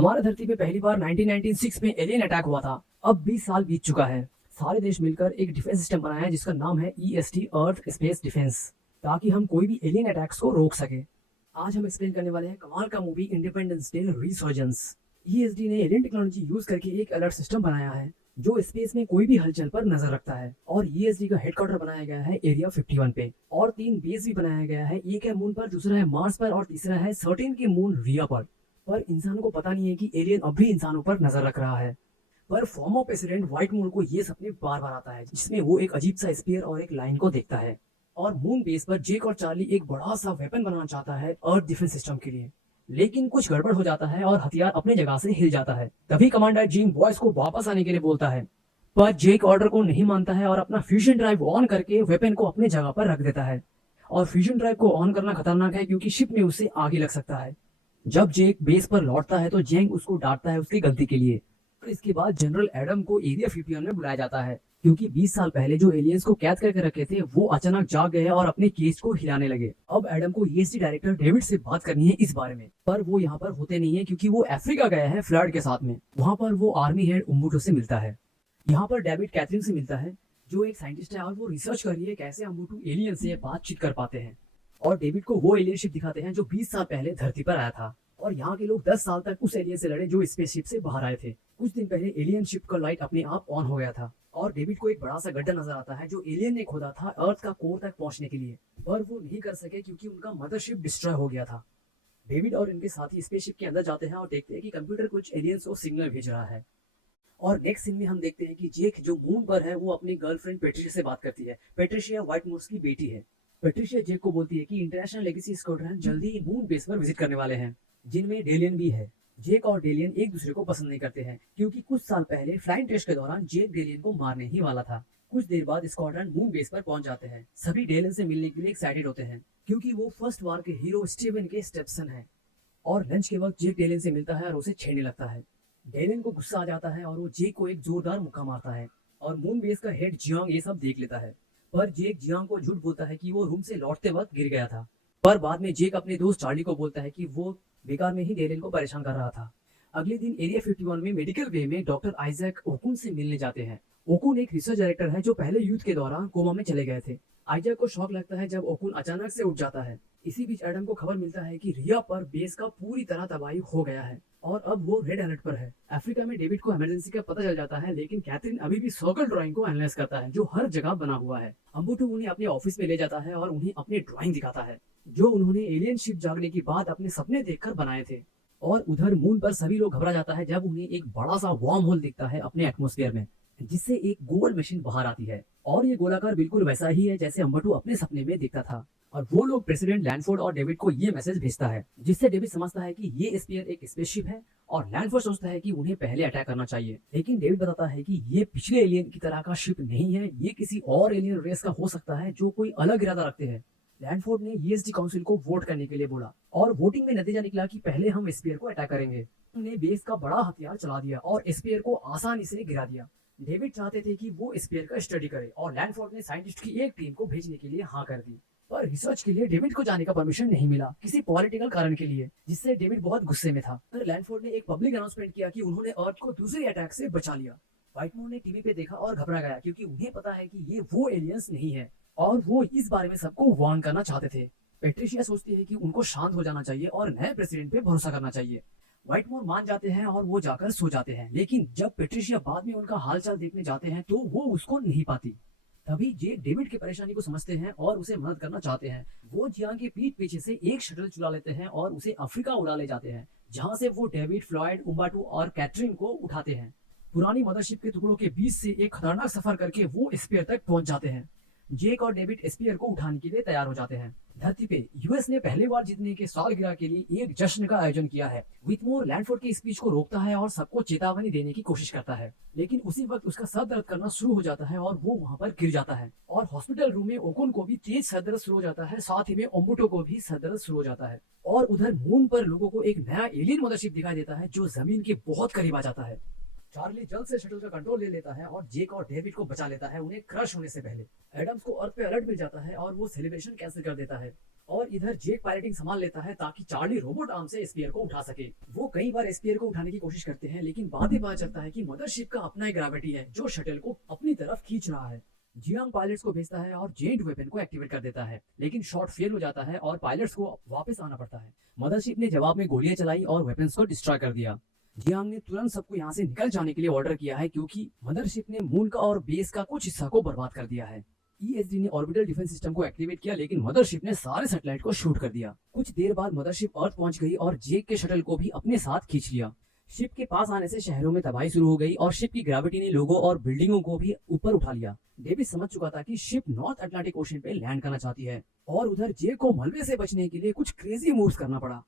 हमारे धरती पे पहली बार 1996 में एलियन अटैक हुआ था। अब 20 साल बीत चुका है। सारे देश मिलकर एक डिफेंस सिस्टम बनाया है जिसका नाम है ईएसटी, अर्थ स्पेस डिफेंस, ताकि हम कोई भी एलियन अटैक्स को रोक सके। आज हम एक्सप्लेन करने वाले हैं कमाल का movie independence day resurgence. ESD ने एलियन टेक्नोलॉजी यूज करके एक अलर्ट सिस्टम बनाया है जो स्पेस में कोई भी हलचल पर नजर रखता है। और ईएसडी का हेडक्वार्टर बनाया गया है एरिया 51 पे, और 3 बेस भी बनाया गया है। एक है मून पर, दूसरा है मार्स पर, और तीसरा है सर्टेन के मून रिया पर इंसानों को पता नहीं है कि एलियन अब भी इंसानों पर नजर रख रहा है। पर फॉर्मर प्रेसिडेंट व्हाइट मून को ये सपने बार बार आता है जिसमें वो एक अजीब सा स्पीयर और एक लाइन को देखता है। और मून बेस पर जेक और चार्ली एक बड़ा सा वेपन बनाना चाहता है अर्थ डिफेंस सिस्टम के लिए, लेकिन कुछ गड़बड़ हो जाता है और हथियार अपनी जगह से हिल जाता है। तभी कमांडर जिम बॉयज को वापस आने के लिए बोलता है, पर जेक ऑर्डर को नहीं मानता है और अपना फ्यूजन ड्राइव ऑन करके वेपन को अपने जगह पर रख देता है। और फ्यूजन ड्राइव को ऑन करना खतरनाक है क्योंकि शिप में उससे आगे लग सकता है। जब जेक बेस पर लौटता है तो जेंग उसको डांटता है उसकी गलती के लिए। और इसके बाद जनरल एडम को एरिया 51 में बुलाया जाता है क्योंकि 20 साल पहले जो एलियंस को कैद करके रखे थे वो अचानक जाग गए और अपने केस को हिलाने लगे। अब एडम को ईएसडी डायरेक्टर डेविड से बात करनी है इस बारे में, पर वो यहाँ पर होते नहीं है क्योंकि वो अफ्रीका गया है फ्लड के साथ में। वहाँ पर वो आर्मी हेड उम्बुटो से मिलता है। यहाँ पर डेविड कैथरीन से मिलता है जो एक साइंटिस्ट है और वो रिसर्च कर रही है कैसे उम्बुटो एलियन से बातचीत कर पाते हैं। और डेविड को वो एलियन शिप दिखाते हैं जो 20 साल पहले धरती पर आया था। और यहाँ के लोग 10 साल तक उस एलियन से लड़े जो स्पेसशिप से बाहर आए थे। कुछ दिन पहले एलियन शिप का लाइट अपने आप ऑन हो गया था और डेविड को एक बड़ा सा गड्ढा नजर आता है जो एलियन ने खोदा था अर्थ का कोर तक पहुंचने के लिए, पर वो नहीं कर सके क्योंकि उनका मदरशिप डिस्ट्रॉय हो गया था। डेविड और इनके साथी स्पेसशिप के अंदर जाते हैं और देखते हैं कि कंप्यूटर कुछ एलियंस को सिग्नल भेज रहा है। और नेक्स्ट सीन में हम देखते हैं कि जेक जो मून पर है वो अपनी गर्लफ्रेंड पेट्रिशिया से बात करती है। पेट्रिशिया व्हाइट मूर्स की बेटी है। पेट्रिशिया जेक को बोलती है कि इंटरनेशनल लेगेसी स्क्वाड्रन जल्दी ही मून बेस पर विजिट करने वाले हैं जिनमें डेलियन भी है। जेक और डेलियन एक दूसरे को पसंद नहीं करते हैं क्योंकि कुछ साल पहले फ्लाइंग टेस्ट के दौरान जेक डेलियन को मारने ही वाला था। कुछ देर बाद स्क्वाड्रन मून बेस पर पहुंच जाते हैं। सभी डेलियन से मिलने के लिए एक्साइटेड होते हैं क्योंकि वो फर्स्ट वार के हीरो स्टीवन के स्टेप्सन है। और लंच के वक्त जेक डेलियन से मिलता है और उसे छेड़ने लगता है। डेलियन को गुस्सा आ जाता है और वो जेक को एक जोरदार मुक्का मारता है और मून बेस का हेड जियांग ये सब देख लेता है। पर जेक जियांग को झूठ बोलता है कि वो रूम से लौटते वक्त गिर गया था। पर बाद में जेक अपने दोस्त चार्ली को बोलता है कि वो बेकार में ही डेलियन को परेशान कर रहा था। अगले दिन एरिया 51 में मेडिकल वे में डॉक्टर आइजैक ओकुन से मिलने जाते हैं। ओकुन एक रिसर्च डायरेक्टर है जो पहले युद्ध के दौरान कोमा में चले गए थे। आइजैक को शॉक लगता है जब ओकुन अचानक से उठ जाता है। इसी बीच एडम को खबर मिलता है कि रिया पर बेस का पूरी तरह तबाही हो गया है और अब वो रेड अलर्ट पर है। अफ्रीका में डेविड को इमरजेंसी का पता चल जाता है, लेकिन कैथरीन अभी भी सर्कल ड्राइंग को एनालाइज करता है जो हर जगह बना हुआ है। अम्बुटू उन्हें अपने ऑफिस में ले जाता है और उन्हें अपने ड्राइंग दिखाता है जो उन्होंने एलियन शिप जागने के बाद अपने सपने देखकर बनाए थे। और उधर मून पर सभी लोग घबरा जाता है जब उन्हें एक बड़ा सा वार्म होल दिखता है अपने एटमॉस्फेयर में जिससे एक गोल मशीन बाहर आती है। और ये गोलाकार बिल्कुल वैसा ही है जैसे अम्बटू अपने सपने में दिखता था। और वो लोग प्रेसिडेंट लैंडफोर्ड और डेविड को ये मैसेज भेजता है जिससे डेविड समझता है कि ये स्पीयर एक स्पेसशिप है और लैंडफोर्ड सोचता है कि उन्हें पहले अटैक करना चाहिए। लेकिन डेविड बताता है कि ये पिछले एलियन की तरह का शिप नहीं है, ये किसी और एलियन रेस का हो सकता है जो कोई अलग इरादा रखते हैं। लैंडफोर्ड ने ईएसडी काउंसिल को वोट करने के लिए बोला और वोटिंग में नतीजा निकला कि पहले हम स्पीयर को अटैक करेंगे। उन्होंने बेस का बड़ा हथियार चला दिया और स्पीयर को आसानी से गिरा दिया। डेविड चाहते थे कि वो स्पीयर का स्टडी करे और लैंडफोर्ड ने साइंटिस्ट की एक टीम को भेजने के लिए हाँ कर दी। पर रिसर्च के लिए डेविड को जाने का परमिशन नहीं मिला किसी पॉलिटिकल कारण के लिए, जिससे डेविड बहुत गुस्से में था। फिर लैंडफोर्ड ने एक पब्लिक अनाउंसमेंट किया कि उन्होंने अर्थ को दूसरे अटैक से बचा लिया। व्हाइटमोर ने टीवी पे देखा और घबरा गया क्योंकि उन्हें पता है कि ये वो एलियंस नहीं है और वो इस बारे में सबको वार्न करना चाहते थे। पेट्रिशिया सोचती है कि उनको शांत हो जाना चाहिए और नए प्रेसिडेंट पे भरोसा करना चाहिए। व्हाइटमोर मान जाते हैं और वो जाकर सो जाते हैं, लेकिन जब पेट्रिशिया बाद में उनका हालचाल देखने जाते हैं तो वो उसको नहीं पाती। तभी जेक डेविड की परेशानी को समझते हैं और उसे मदद करना चाहते हैं। वो जियांग के पीठ पीछे से एक शटल चुरा लेते हैं और उसे अफ्रीका उड़ा ले जाते हैं जहां से वो डेविड, फ्लॉयड, उम्बाटू और कैथरीन को उठाते हैं। पुरानी मदरशिप के टुकड़ों के बीच से एक खतरनाक सफर करके वो स्पीयर तक पहुंच जाते हैं। जेक और डेविड स्पीयर को उठाने के लिए तैयार हो जाते हैं। धरती पे यूएस ने पहली बार जीतने के सालगिरह के लिए एक जश्न का आयोजन किया है। विथमोर लैंडफोर्ड की स्पीच को रोकता है और सबको चेतावनी देने की कोशिश करता है, लेकिन उसी वक्त उसका सर दर्द करना शुरू हो जाता है और वो वहाँ पर गिर जाता है। और हॉस्पिटल रूम में ओकुन को भी तेज सर दर्द शुरू हो जाता है, साथ ही में ओम्बुटो को भी सर दर्द शुरू हो जाता है। और उधर मून पर लोगों को एक नया एलियन मदरशिप दिखाई देता है जो जमीन के बहुत करीब आ जाता है। चार्ली जल्द से शटल का कंट्रोल ले लेता है और जेक और डेविड को बचा लेता है उन्हें क्रश होने से पहले। एडम्स को अर्थ पे अलर्ट मिल जाता है और वो सेलिब्रेशन कैंसिल कर देता है और इधर जेक पायलटिंग संभाल लेता है ताकि चार्ली रोबोट आर्म से स्पीयर को उठा सके। वो कई बार स्पीयर को उठाने की कोशिश करते हैं, लेकिन बाद में पता चलता है कि मदरशिप का अपना एक ग्रेविटी है जो शटल को अपनी तरफ खींच रहा है। जियांग पायलट्स को भेजता है और जेंट वेपन को एक्टिवेट कर देता है, लेकिन शॉट फेल हो जाता है और पायलट्स को वापस आना पड़ता है। मदरशिप ने जवाब में गोलियां चलाई और वेपन्स को डिस्ट्रॉय कर दिया। जियांग ने तुरंत सबको यहाँ से निकल जाने के लिए ऑर्डर किया है, क्योंकि मदरशिप ने मून का और बेस का कुछ हिस्सा को बर्बाद कर दिया है। ईएसडी ने ऑर्बिटल डिफेंस सिस्टम को एक्टिवेट किया, लेकिन मदरशिप ने सारे सैटेलाइट को शूट कर दिया। कुछ देर बाद मदरशिप अर्थ पहुंच गई और जेक के शटल को भी अपने साथ खींच लिया। शिप के पास आने से शहरों में तबाही शुरू हो गई और शिप की ग्रेविटी ने लोगों और बिल्डिंगों को भी ऊपर उठा लिया। डेविड समझ चुका था कि शिप नॉर्थ अटलांटिक ओशन पे लैंड करना चाहती है और उधर जेक को मलबे से बचने के लिए कुछ क्रेजी मूव्स करना पड़ा।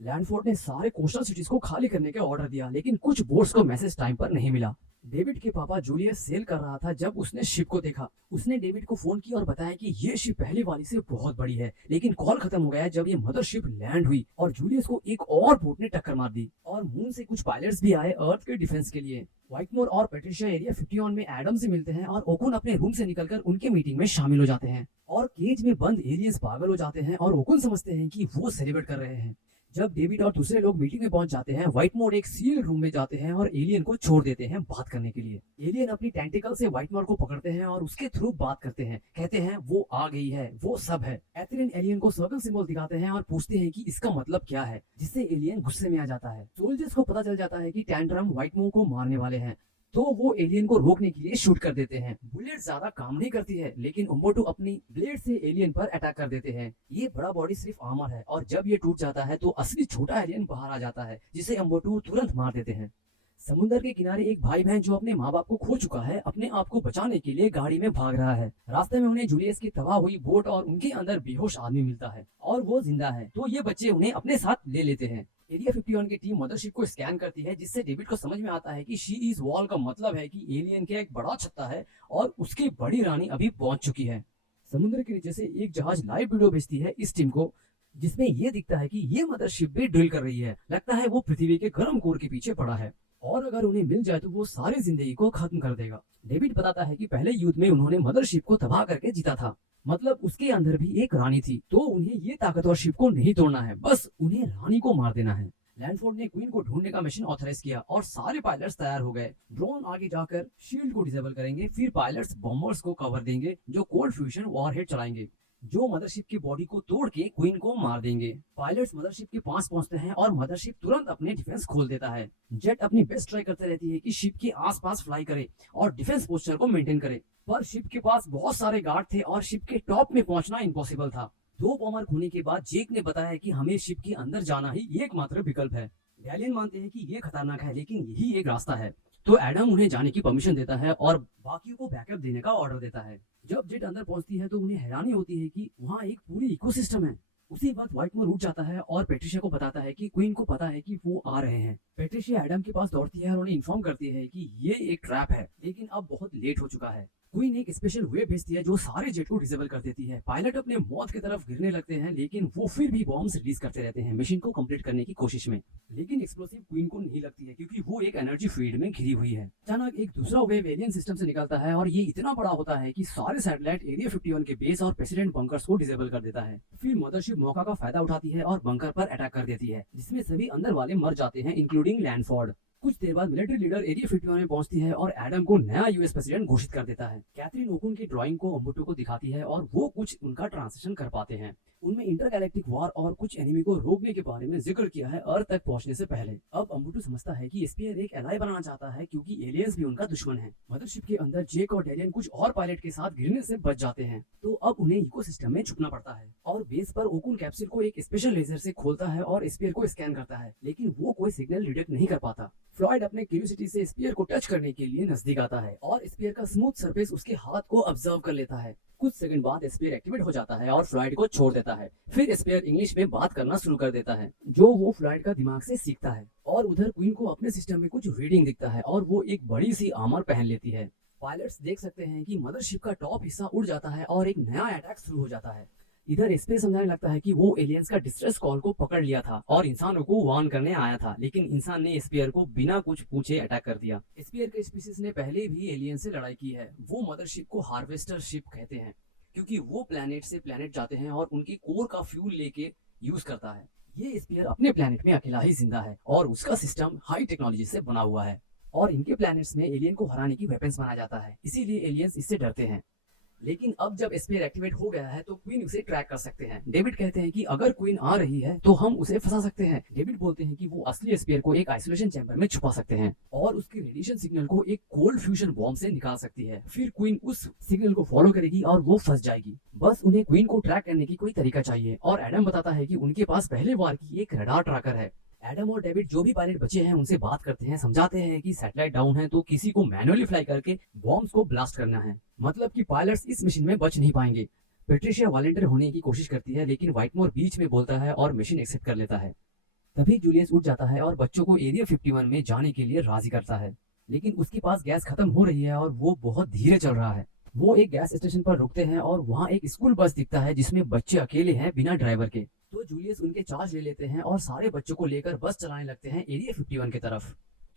लैंडफोर्ड ने सारे कोस्टल सिटीज को खाली करने का ऑर्डर दिया, लेकिन कुछ बोट्स को मैसेज टाइम पर नहीं मिला। डेविड के पापा जूलियस सेल कर रहा था जब उसने शिप को देखा। उसने डेविड को फोन किया और बताया कि ये शिप पहले वाली से बहुत बड़ी है, लेकिन कॉल खत्म हो गया जब ये मदरशिप लैंड हुई और जूलियस को एक और बोट ने टक्कर मार दी। और मून से कुछ पायलट्स भी आए अर्थ के डिफेंस के लिए। व्हाइटमोर और पेट्रिशिया एरिया 51 में एडम से मिलते हैं और ओकुन अपने रूम से निकलकर उनके मीटिंग में शामिल हो जाते हैं। और केज में बंद एलियंस पागल हो जाते हैं और ओकुन समझते हैं कि वो सेलिब्रेट कर रहे हैं। जब डेविड और दूसरे लोग मीटिंग में पहुंच जाते हैं, व्हाइटमोर एक सील रूम में जाते हैं और एलियन को छोड़ देते हैं बात करने के लिए। एलियन अपनी टेंटिकल से व्हाइटमोर को पकड़ते हैं और उसके थ्रू बात करते हैं। कहते हैं वो आ गई है, वो सब है। एथेरिन एलियन को सर्कल सिंबल दिखाते हैं और पूछते हैं कि इसका मतलब क्या है, जिससे एलियन गुस्से में आ जाता है। सोल्जर्स को पता चल जाता है कि टैंट्रम व्हाइटमोर को मारने वाले हैं, तो वो एलियन को रोकने के लिए शूट कर देते हैं। बुलेट ज्यादा काम नहीं करती है, लेकिन उम्बोटू अपनी ब्लेड से एलियन पर अटैक कर देते हैं। ये बड़ा बॉडी सिर्फ आर्मर है और जब ये टूट जाता है तो असली छोटा एलियन बाहर आ जाता है, जिसे उम्बोटू तुरंत मार देते हैं। समुद्र के किनारे एक भाई बहन जो अपने माँ बाप को खो चुका है, अपने आप को बचाने के लिए गाड़ी में भाग रहा है। रास्ते में उन्हें जूलियस की तबाह हुई बोट और उनके अंदर बेहोश आदमी मिलता है और वो जिंदा है, तो ये बच्चे उन्हें अपने साथ ले लेते हैं। एरिया 51 की टीम मदरशिप को स्कैन करती है, जिससे डेविड को समझ में आता है कि शी इज वॉल का मतलब है कि एलियन का एक बड़ा छत्ता है और उसकी बड़ी रानी अभी पहुंच चुकी है। समुद्र के नीचे से एक जहाज लाइव वीडियो भेजती है इस टीम को, जिसमें ये दिखता है कि ये मदरशिप भी ड्रिल कर रही है। लगता है वो पृथ्वी के गर्म कोर के पीछे पड़ा है और अगर उन्हें मिल जाए तो वो सारी जिंदगी को खत्म कर देगा। डेविड बताता है कि पहले युद्ध में उन्होंने मदरशिप को तबाह करके जीता था, मतलब उसके अंदर भी एक रानी थी, तो उन्हें ये ताकतवर शिप को नहीं तोड़ना है, बस उन्हें रानी को मार देना है। लैंडफोर्ड ने क्वीन को ढूंढने का मिशन ऑथराइज किया और सारे पायलट्स तैयार हो गए। ड्रोन आगे जाकर शील्ड को डिसेबल करेंगे, फिर पायलट्स बॉम्बर्स को कवर देंगे जो कोल्ड फ्यूजन वॉरहेड चलाएंगे, जो मदरशिप की बॉडी को तोड़ के क्वीन को मार देंगे। पायलट्स मदरशिप के पास पहुंचते हैं और मदरशिप तुरंत अपने डिफेंस खोल देता है। जेट अपनी बेस्ट ट्राई करते रहती है कि शिप के आसपास फ्लाई करे और डिफेंस पोस्चर को मेंटेन करे, पर शिप के पास बहुत सारे गार्ड थे और शिप के टॉप में पहुंचना इम्पॉसिबल था। 2 बॉम्बर खोने के बाद जेक ने बताया कि हमें शिप के अंदर जाना ही एकमात्र विकल्प है। गैलियन मानते हैं कि ये खतरनाक है, लेकिन यही एक रास्ता है, तो एडम उन्हें जाने की परमिशन देता है और बाकियों को बैकअप देने का ऑर्डर देता है। जब जेट अंदर पहुंचती है तो उन्हें हैरानी होती है कि वहाँ एक पूरी इकोसिस्टम है। उसी वक्त व्हाइटमोर उठ जाता है और पेट्रिशिया को बताता है कि क्वीन को पता है कि वो आ रहे हैं। पेट्रिशिया एडम के पास दौड़ती है और उन्हें इन्फॉर्म करती है कि ये एक ट्रैप है, लेकिन अब बहुत लेट हो चुका है। क्वीन एक स्पेशल वेव भेजती है जो सारे जेट को डिसेबल कर देती है। पायलट अपने मौत की तरफ गिरने लगते हैं, लेकिन वो फिर भी बॉम्ब्स रिलीज करते रहते हैं मिशन को कंप्लीट करने की कोशिश में। लेकिन एक्सप्लोसिव क्वीन को नहीं लगती है, क्योंकि वो एक एनर्जी फील्ड में घिरी हुई है। अचानक एक दूसरा वेव एलियन सिस्टम से निकलता है और ये इतना बड़ा होता है कि सारे सैटेलाइट एरिया 51 के बेस और प्रेसिडेंट बंकर्स को डिसेबल कर देता है। फिर मदरशिप मौका का फायदा उठाती है और बंकर पर अटैक कर देती है, जिसमें सभी अंदर वाले मर जाते हैं, इंक्लूडिंग लैंडफोर्ड। कुछ देर बाद मिलिट्री लीडर एरिया 51 में पहुंचती है और एडम को नया यूएस प्रेसिडेंट घोषित कर देता है। कैथरीन ओकुन की ड्राइंग को उम्बुटू को दिखाती है और वो कुछ उनका ट्रांसलेशन कर पाते हैं। उनमें इंटरगैलेक्टिक वॉर और कुछ एनिमी को रोकने के बारे में जिक्र किया है अर्थ तक पहुंचने से पहले। अब उम्बुटू समझता है कि स्पीयर एक एलाई बनाना चाहता है, क्योंकि एलियंस भी उनका दुश्मन है। मदरशिप के अंदर जेक और डेलियन कुछ और पायलट के साथ गिरने से बच जाते हैं, तो अब उन्हें इकोसिस्टम में छुपना पड़ता है। और बेस पर ओकुन कैप्सूल को एक स्पेशल लेजर से खोलता है और स्पीयर को स्कैन करता है, लेकिन वो कोई सिग्नल डिटेक्ट नहीं कर पाता। फ्लॉयड अपने क्यूरियोसिटी से स्पीयर को टच करने के लिए नजदीक आता है और स्पीयर का स्मूथ सरफेस उसके हाथ को ऑब्जर्व कर लेता है। कुछ सेकंड बाद स्पीयर एक्टिवेट हो जाता है और फ्लॉयड को छोड़ देता है। फिर स्पीयर इंग्लिश में बात करना शुरू कर देता है, जो वो फ्लॉयड का दिमाग से सीखता है। और उधर क्वीन को अपने सिस्टम में कुछ रीडिंग दिखता है और वो एक बड़ी सी आर्मर पहन लेती है। पायलट्स देख सकते हैं कि मदरशिप का टॉप हिस्सा उड़ जाता है और एक नया अटैक शुरू हो जाता है। इधर स्पेस समझाने लगता है कि वो एलियंस का डिस्ट्रेस कॉल को पकड़ लिया था और इंसानों को वार्न करने आया था, लेकिन इंसान ने स्पीयर को बिना कुछ पूछे अटैक कर दिया। स्पीयर के स्पीसीज ने पहले भी एलियन से लड़ाई की है। वो मदरशिप को हार्वेस्टर शिप कहते हैं। क्योंकि वो प्लैनेट से प्लैनेट जाते हैं और उनके कोर का फ्यूल लेके यूज करता है। ये स्फीयर अपने प्लैनेट में अकेला ही जिंदा है और उसका सिस्टम हाई टेक्नोलॉजी से बना हुआ है और इनके प्लैनेट्स में एलियन को हराने की वेपन्स बनाया जाता है, इसीलिए एलियंस इससे डरते हैं। लेकिन अब जब स्पेयर एक्टिवेट हो गया है तो क्वीन उसे ट्रैक कर सकते हैं। डेविड कहते हैं कि अगर क्वीन आ रही है तो हम उसे फंसा सकते हैं। डेविड बोलते हैं कि वो असली स्पेयर को एक आइसोलेशन चैम्बर में छुपा सकते हैं और उसकी रेडिएशन सिग्नल को एक कोल्ड फ्यूजन बॉम्ब से निकाल सकती है। फिर क्वीन उस सिग्नल को फॉलो करेगी और वो फंस जाएगी। बस उन्हें क्वीन को ट्रैक करने की कोई तरीका चाहिए और एडम बताता है कि उनके पास पहले वार की एक रडार ट्रैकर है। एडम और डेविड जो भी पायलट बचे हैं उनसे बात करते हैं, समझाते हैं कि सैटेलाइट डाउन है तो किसी को मैनुअली फ्लाई करके बॉम्ब्स को ब्लास्ट करना है, मतलब कि पायलट्स इस मिशन में बच नहीं पाएंगे। पेट्रिशिया वॉलंटियर होने की कोशिश करती है लेकिन व्हाइटमोर बीच में बोलता है और मिशन एक्सेप्ट कर लेता है। तभी जूलियस उठ जाता है और बच्चों को एरिया 51 में जाने के लिए राजी करता है, लेकिन उसके पास गैस खत्म हो रही है और वो बहुत धीरे चल रहा है। वो एक गैस स्टेशन पर रुकते हैं और वहाँ एक स्कूल बस दिखता है जिसमें बच्चे अकेले हैं बिना ड्राइवर के। तो जूलियस उनके चार्ज ले लेते हैं और सारे बच्चों को लेकर बस चलाने लगते हैं एरिया 51 की तरफ।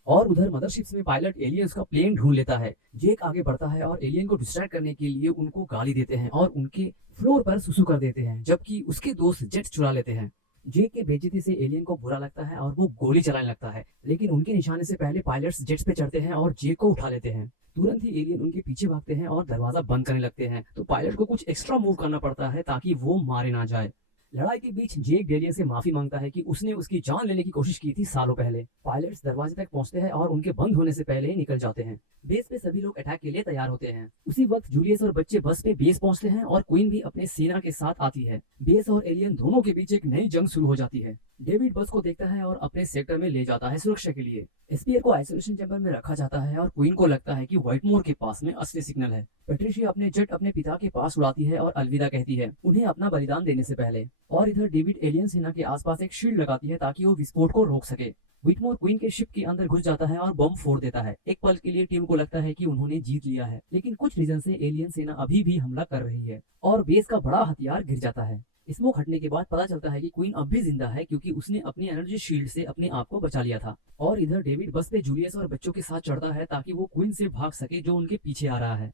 और उधर मदरशिप्स में पायलट एलियंस का प्लेन ढूंढ लेता है। जेक आगे बढ़ता है और एलियन को डिस्ट्रैक्ट करने के लिए उनको गाली देते हैं और उनके फ्लोर पर सुसु कर देते हैं, जबकि उसके दोस्त जेट चुरा लेते हैं। जेक के बेइज्जती से एलियन को बुरा लगता है और वो गोली चलाने लगता है, लेकिन उनके निशाने से पहले पायलट्स जेट्स पे चढ़ते हैं और जेक को उठा लेते हैं। तुरंत ही एलियन उनके पीछे भागते हैं और दरवाजा बंद करने लगते हैं, तो पायलट को कुछ एक्स्ट्रा मूव करना पड़ता है ताकि वो मारे ना जाए। लड़ाई के बीच जेक डेलियन से माफी मांगता है कि उसने उसकी जान लेने की कोशिश की थी सालों पहले। पायलट्स दरवाजे तक पहुंचते हैं और उनके बंद होने से पहले ही निकल जाते हैं। बेस पे सभी लोग अटैक के लिए तैयार होते हैं। उसी वक्त जूलियस और बच्चे बस पे बेस पहुंचते हैं और क्वीन भी अपने सेना के साथ आती है। बेस और एलियन दोनों के बीच एक नई जंग शुरू हो जाती है। डेविड बस को देखता है और अपने सेक्टर में ले जाता है सुरक्षा के लिए। स्पीयर को आइसोलेशन चैम्बर में रखा जाता है और क्वीन को लगता है कि व्हाइटमोर के पास में असली सिग्नल है। पेट्रिशिया अपने जेट अपने पिता के पास उड़ाती है और अलविदा कहती है, उन्हें अपना बलिदान देने से पहले। और इधर डेविड एलियन सेना के आसपास एक शील्ड लगाती है ताकि वो विस्फोट को रोक सके। व्हिटमोर क्वीन के शिप के अंदर घुस जाता है और बम फोड़ देता है। एक पल के लिए टीम को लगता है कि उन्होंने जीत लिया है, लेकिन कुछ रीजन से एलियन सेना अभी भी हमला कर रही है और बेस का बड़ा हथियार गिर जाता है। स्मोक हटने के बाद पता चलता है कि क्वीन अब भी जिंदा है क्योंकि उसने अपनी एनर्जी शील्ड से अपने आप को बचा लिया था। और इधर डेविड बस पे जूलियस और बच्चों के साथ चढ़ता है ताकि वो क्वीन से भाग सके जो उनके पीछे आ रहा है।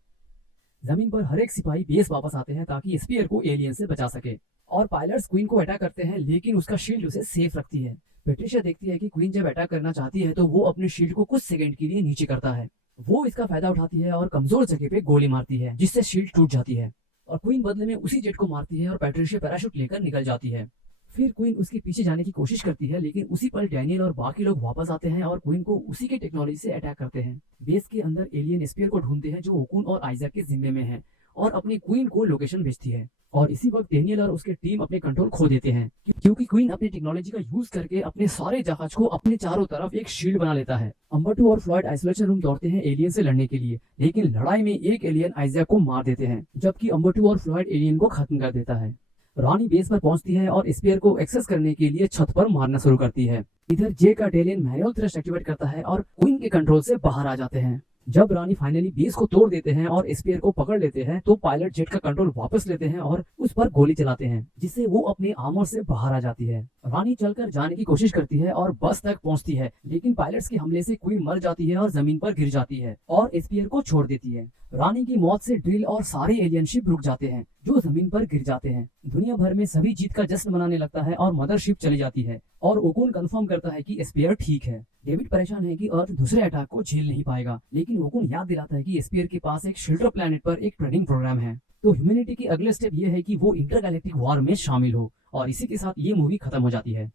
जमीन पर हर एक सिपाही बेस वापस आते हैं ताकि स्पीयर को एलियन से बचा सके और पायलट्स क्वीन को अटैक करते हैं, लेकिन उसका शील्ड उसे सेफ रखती है। पेट्रिशिया देखती है कि क्वीन जब अटैक करना चाहती है तो वो अपने शील्ड को कुछ सेकंड के लिए नीचे करता है। वो इसका फायदा उठाती है और कमजोर जगह पे गोली मारती है जिससे शील्ड टूट जाती है और क्वीन बदले में उसी जेट को मारती है और पेट्रिशिया पैराशूट लेकर निकल जाती है। फिर क्वीन उसके पीछे जाने की कोशिश करती है, लेकिन उसी पल डैनियल और बाकी लोग वापस आते हैं और क्वीन को उसी के टेक्नोलॉजी से अटैक करते हैं। बेस के अंदर एलियन स्पीयर को ढूंढते हैं जो ओकुन और आइजैक के जिम्मे में है और अपनी क्वीन को लोकेशन भेजती है। और इसी वक्त डेनियल और उसके टीम अपने कंट्रोल खो देते हैं क्योंकि क्वीन अपनी टेक्नोलॉजी का यूज करके अपने सारे जहाज को अपने चारों तरफ एक शील्ड बना लेता है। अंबर्टू और फ्लॉयड आइसोलेशन रूम दौड़ते हैं एलियन से लड़ने के लिए, लेकिन लड़ाई में एक एलियन आइजैक को मार देते हैं जबकि अंबर्टू और फ्लॉयड एलियन को खत्म कर देता है। रानी बेस पर पहुंचती है और स्पीयर को एक्सेस करने के लिए छत पर मारना शुरू करती है। इधर जे का डेलियन मैनुअल थ्रस्ट एक्टिवेट करता है और क्वीन के कंट्रोल से बाहर आ जाते हैं। जब रानी फाइनली बेस को तोड़ देते हैं और स्पीयर को पकड़ लेते हैं तो पायलट जेट का कंट्रोल वापस लेते हैं और उस पर गोली चलाते हैं जिससे वो अपने आर्मर से बाहर आ जाती है। रानी चलकर जाने की कोशिश करती है और बस तक पहुंचती है, लेकिन पायलट्स के हमले से क्वीन मर जाती है और जमीन पर गिर जाती है और स्पीयर को छोड़ देती है। रानी की मौत से ड्रिल और सारे एलियन शिप रुक जाते हैं जो जमीन पर गिर जाते हैं। दुनिया भर में सभी जीत का जश्न मनाने लगता है और मदरशिप चली जाती है और ओकुन कंफर्म करता है कि स्पीयर ठीक है। डेविड परेशान है कि अर्थ दूसरे अटैक को झेल नहीं पाएगा, लेकिन ओकुन याद दिलाता है कि स्पीयर के पास एक शेल्टर प्लेनेट पर एक ट्रेनिंग प्रोग्राम है। तो ह्यूमैनिटी की अगले स्टेप ये है कि वो इंटरगैलेक्टिक वॉर में शामिल हो और इसी के साथ ये मूवी खत्म हो जाती है।